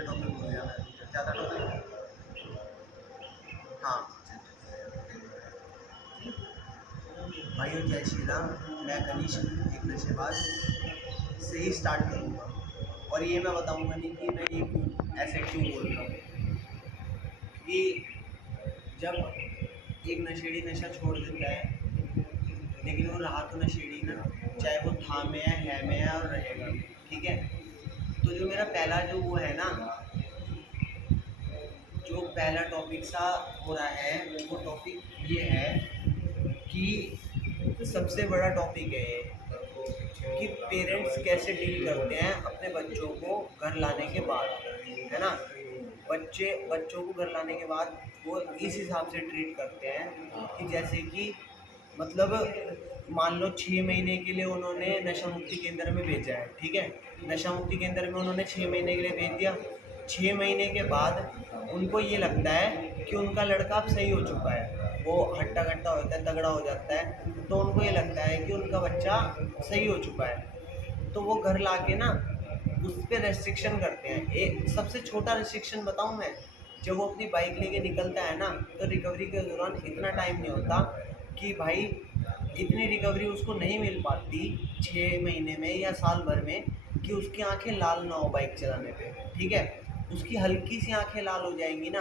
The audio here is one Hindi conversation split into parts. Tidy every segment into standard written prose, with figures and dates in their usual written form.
दूसरे टॉपिक भूल गया मैं। क्या था टॉपिक? हाँ, भाइयों जय श्री राम। मैं कनिष्क एक नशेबाज से ही स्टार्ट करूँगा, और ये मैं बताऊँगा नहीं कि मैं ये क्यों ऐसे क्यों बोल रहा हूँ। कि जब एक नशेड़ी नशा छोड़ देता है, लेकिन वो रहा तो नशेड़ी ना, चाहे वो था में है में है और रहेगा, ठीक है। तो जो मेरा पहला जो वो है ना, जो पहला टॉपिक सा हो रहा है, वो टॉपिक ये है कि सबसे बड़ा टॉपिक है ये, कि पेरेंट्स कैसे डील करते हैं अपने बच्चों को घर लाने के बाद, है ना। बच्चों को घर लाने के बाद वो इस हिसाब से ट्रीट करते हैं कि जैसे कि मतलब मान लो 6 महीने के लिए उन्होंने नशा मुक्ति केंद्र में भेजा है, ठीक है। नशा मुक्ति केंद्र में उन्होंने 6 महीने के लिए भेज दिया। 6 महीने के बाद उनको ये लगता है कि उनका लड़का अब सही हो चुका है, वो हट्टा कट्टा होता है, तगड़ा हो जाता है, तो उनको ये लगता है कि उनका बच्चा सही हो चुका है। तो वो घर लाके ना उस पर रेस्ट्रिक्शन करते हैं। एक सबसे छोटा रेस्ट्रिक्शन बताऊं मैं, जब वो अपनी बाइक लेके निकलता है ना, तो रिकवरी के दौरान इतना टाइम नहीं होता कि भाई, इतनी रिकवरी उसको नहीं मिल पाती 6 महीने में या साल भर में कि उसकी आंखें लाल ना हो बाइक चलाने पे, ठीक है। उसकी हल्की सी आंखें लाल हो जाएंगी ना,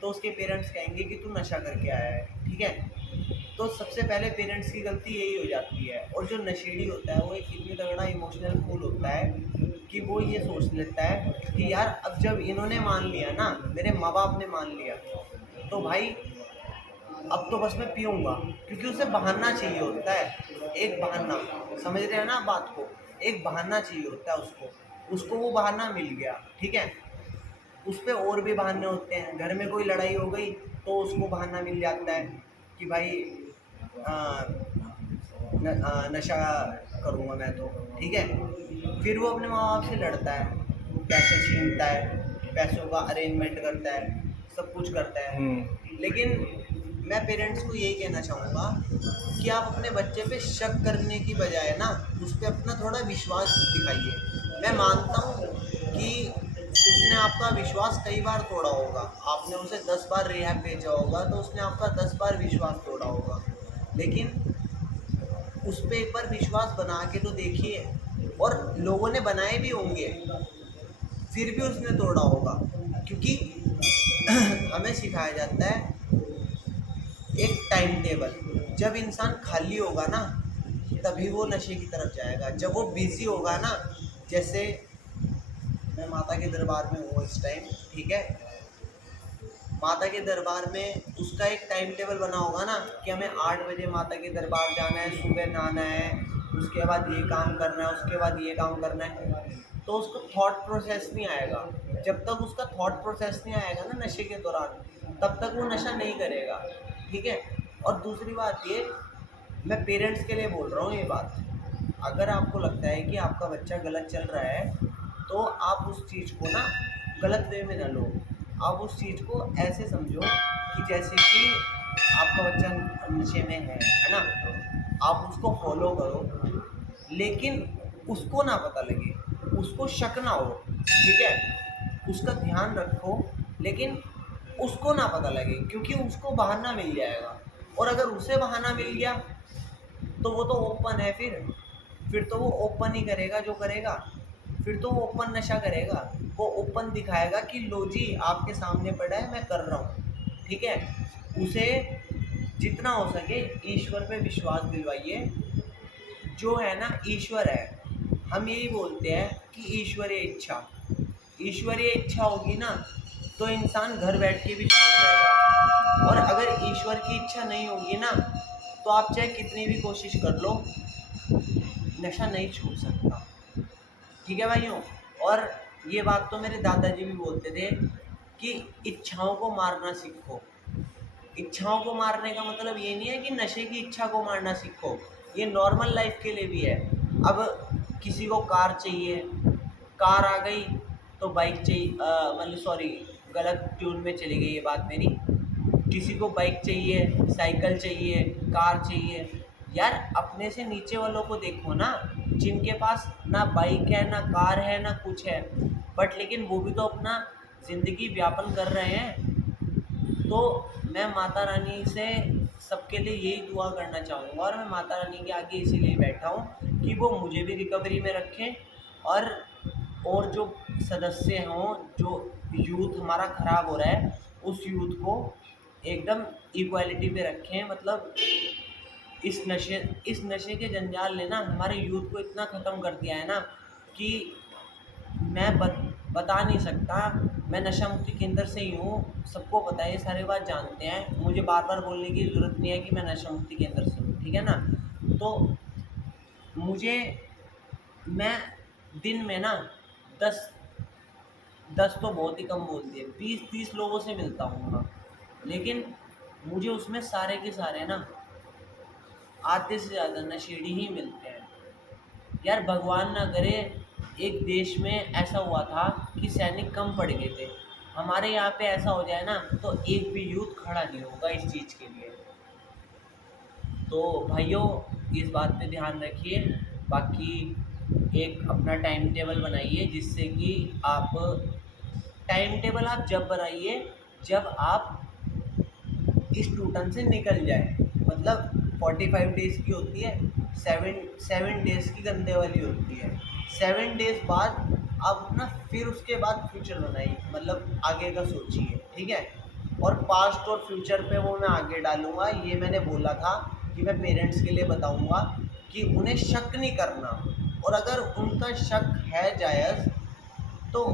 तो उसके पेरेंट्स कहेंगे कि तू नशा करके आया है, ठीक है। तो सबसे पहले पेरेंट्स की गलती यही हो जाती है। और जो नशेड़ी होता है वो एक इतनी तगड़ा इमोशनल फूल होता है कि वो ये सोच लेता है कि यार अब जब इन्होंने मान लिया ना, मेरे माँ बाप ने मान लिया, तो भाई अब तो बस मैं पीऊँगा। क्योंकि उसे बहाना चाहिए होता है, एक बहाना, समझ रहे हैं ना बात को। एक बहाना चाहिए होता है उसको वो बहाना मिल गया, ठीक है। उस पे और भी बहाने होते हैं, घर में कोई लड़ाई हो गई तो उसको बहाना मिल जाता है कि भाई आ, नशा करूँगा मैं तो, ठीक है। फिर वो अपने माँ बाप से लड़ता है, पैसे छीनता है, पैसों का अरेंजमेंट करता है, सब कुछ करता है। लेकिन मैं पेरेंट्स को यही कहना चाहूँगा कि आप अपने बच्चे पे शक करने की बजाय ना उस पर अपना थोड़ा विश्वास दिखाइए। मैं मानता हूँ कि उसने आपका विश्वास कई बार तोड़ा होगा, आपने उसे 10 बार रिहैब भेजा होगा तो उसने आपका 10 बार विश्वास तोड़ा होगा, लेकिन उस पर एक बार विश्वास बना के तो देखिए। और लोगों ने बनाए भी होंगे, फिर भी उसने तोड़ा होगा, क्योंकि हमें सिखाया जाता है एक टाइम टेबल। जब इंसान खाली होगा ना, तभी वो नशे की तरफ जाएगा। जब वो बिजी होगा ना, जैसे मैं माता के दरबार में हूँ इस टाइम, ठीक है। माता के दरबार में उसका एक टाइम टेबल बना होगा ना कि हमें 8 बजे माता के दरबार जाना है, सुबह नहाना है, उसके बाद ये काम करना है, उसके बाद ये काम करना है। तो उसको थॉट प्रोसेस नहीं आएगा। जब तक उसका थॉट प्रोसेस नहीं आएगा ना नशे के दौरान, तब तक वो नशा नहीं करेगा, ठीक है। और दूसरी बात ये, मैं पेरेंट्स के लिए बोल रहा हूँ ये बात, अगर आपको लगता है कि आपका बच्चा गलत चल रहा है, तो आप उस चीज़ को ना गलत वे में ना लो। आप उस चीज़ को ऐसे समझो कि जैसे कि आपका बच्चा नशे में है ना, आप उसको फॉलो करो, लेकिन उसको ना पता लगे, उसको शक ना हो, ठीक है। उसका ध्यान रखो, लेकिन उसको ना पता लगे, क्योंकि उसको बहाना मिल जाएगा। और अगर उसे बहाना मिल गया तो वो तो ओपन है, फिर तो वो ओपन ही करेगा जो करेगा। फिर तो वो ओपन नशा करेगा, वो ओपन दिखाएगा कि लो जी आपके सामने पड़ा है, मैं कर रहा हूँ, ठीक है। उसे जितना हो सके ईश्वर पे विश्वास दिलवाइए। जो है ना ईश्वर है, हम यही बोलते हैं कि ईश्वरीय इच्छा, ईश्वरीय इच्छा होगी ना तो इंसान घर बैठ के भी छोड़ देगा। और अगर ईश्वर की इच्छा नहीं होगी ना, तो आप चाहे कितनी भी कोशिश कर लो, नशा नहीं छूट सकता, ठीक है भाइयों। और ये बात तो मेरे दादाजी भी बोलते थे कि इच्छाओं को मारना सीखो। इच्छाओं को मारने का मतलब ये नहीं है कि नशे की इच्छा को मारना सीखो, ये नॉर्मल लाइफ के लिए भी है। अब किसी को कार चाहिए, कार आ गई तो बाइक चाहिए, मतलब सॉरी, गलत ट्यून में चली गई ये बात मेरी। किसी को बाइक चाहिए, साइकिल चाहिए, कार चाहिए। यार अपने से नीचे वालों को देखो ना, जिनके पास ना बाइक है, ना कार है, ना कुछ है, बट लेकिन वो भी तो अपना ज़िंदगी व्यापन कर रहे हैं। तो मैं माता रानी से सबके लिए यही दुआ करना चाहूँगा, और मैं माता रानी के आगे इसीलिए बैठा हूँ कि वो मुझे भी रिकवरी में रखें, और जो सदस्य हों, जो यूथ हमारा ख़राब हो रहा है, उस यूथ को एकदम इक्वालिटी पे रखें। मतलब इस नशे के जंजाल ने ना हमारे यूथ को इतना ख़त्म कर दिया है ना कि मैं बता नहीं सकता। मैं नशा मुक्ति केंद्र से ही हूँ, सबको पता है, ये सारे बात जानते हैं, मुझे बार बार बोलने की ज़रूरत नहीं है कि मैं नशा मुक्ति केंद्र से हूँ, ठीक है ना। तो मुझे मैं दिन में ना 10 10 तो बहुत ही कम बोल दिए, 20-30 लोगों से मिलता हूँ मैं, लेकिन मुझे उसमें सारे के सारे ना आधे से ज़्यादा नशेड़ी ही मिलते हैं। यार भगवान ना करे, एक देश में ऐसा हुआ था कि सैनिक कम पड़ गए थे, हमारे यहाँ पे ऐसा हो जाए ना तो एक भी यूथ खड़ा नहीं होगा इस चीज़ के लिए। तो भाइयों, इस बात पे ध्यान रखिए। बाकी एक अपना टाइम टेबल बनाइए, जिससे कि आप टाइम टेबल आप जब बनाइए जब आप इस टूटन से निकल जाए। मतलब 45 डेज़ की होती है, 7 डेज़ की गंदे वाली होती है। 7 डेज़ बाद आप अपना फिर उसके बाद फ्यूचर बनाइए, मतलब आगे का सोचिए, ठीक है। और पास्ट और फ्यूचर पे वो मैं आगे डालूँगा। ये मैंने बोला था कि मैं पेरेंट्स के लिए बताऊँगा कि उन्हें शक नहीं करना, और अगर उनका शक है जायज़ तो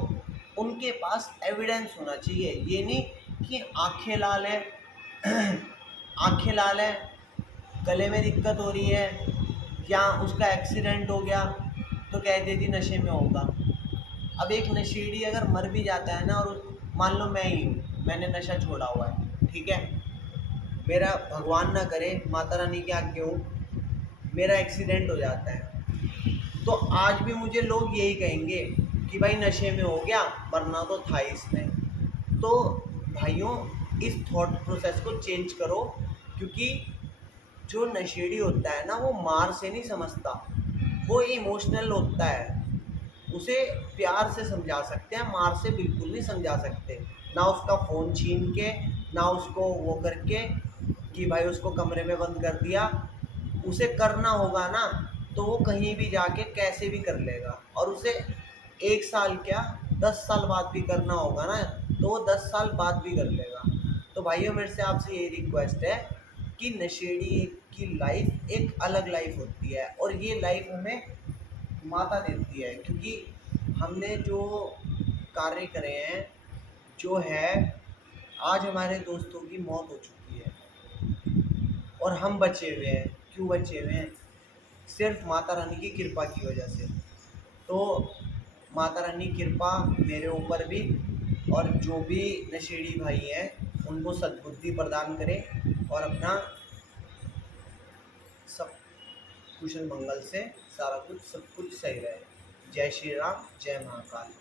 उनके पास एविडेंस होना चाहिए। ये नहीं कि आँखें लाल हैं आँखें लाल हैं, गले में दिक्कत हो रही है, या उसका एक्सीडेंट हो गया तो कह देती नशे में होगा। अब एक नशेड़ी अगर मर भी जाता है ना, और मान लो मैं ही हूँ, मैंने नशा छोड़ा हुआ है, ठीक है, मेरा भगवान ना करे, माता रानी के आगे हूँ, मेरा एक्सीडेंट हो जाता है, तो आज भी मुझे लोग यही कहेंगे कि भाई नशे में हो गया, मरना तो था इसने। तो भाइयों, इस थॉट प्रोसेस को चेंज करो, क्योंकि जो नशेड़ी होता है ना, वो मार से नहीं समझता, वो इमोशनल होता है। उसे प्यार से समझा सकते हैं, मार से बिल्कुल नहीं समझा सकते। ना उसका फ़ोन छीन के, ना उसको वो करके कि भाई उसको कमरे में बंद कर दिया। उसे करना होगा ना तो वो कहीं भी जाके कैसे भी कर लेगा, और उसे 1 साल क्या 10 साल बाद भी करना होगा ना तो वो 10 साल बाद भी कर लेगा। तो भाइयों, मेरे से आपसे ये रिक्वेस्ट है कि नशेड़ी की लाइफ एक अलग लाइफ होती है, और ये लाइफ हमें माता देती है, क्योंकि हमने जो कार्य करे हैं, जो है, आज हमारे दोस्तों की मौत हो चुकी है और हम बचे हुए हैं। क्यों बचे हुए हैं? सिर्फ माता रानी की कृपा की वजह से। तो माता रानी कृपा मेरे ऊपर भी, और जो भी नशेड़ी भाई हैं उनको सद्बुद्धि प्रदान करें, और अपना सब कुशल मंगल से सारा कुछ सब कुछ सही रहे। जय श्री राम, जय महाकाल।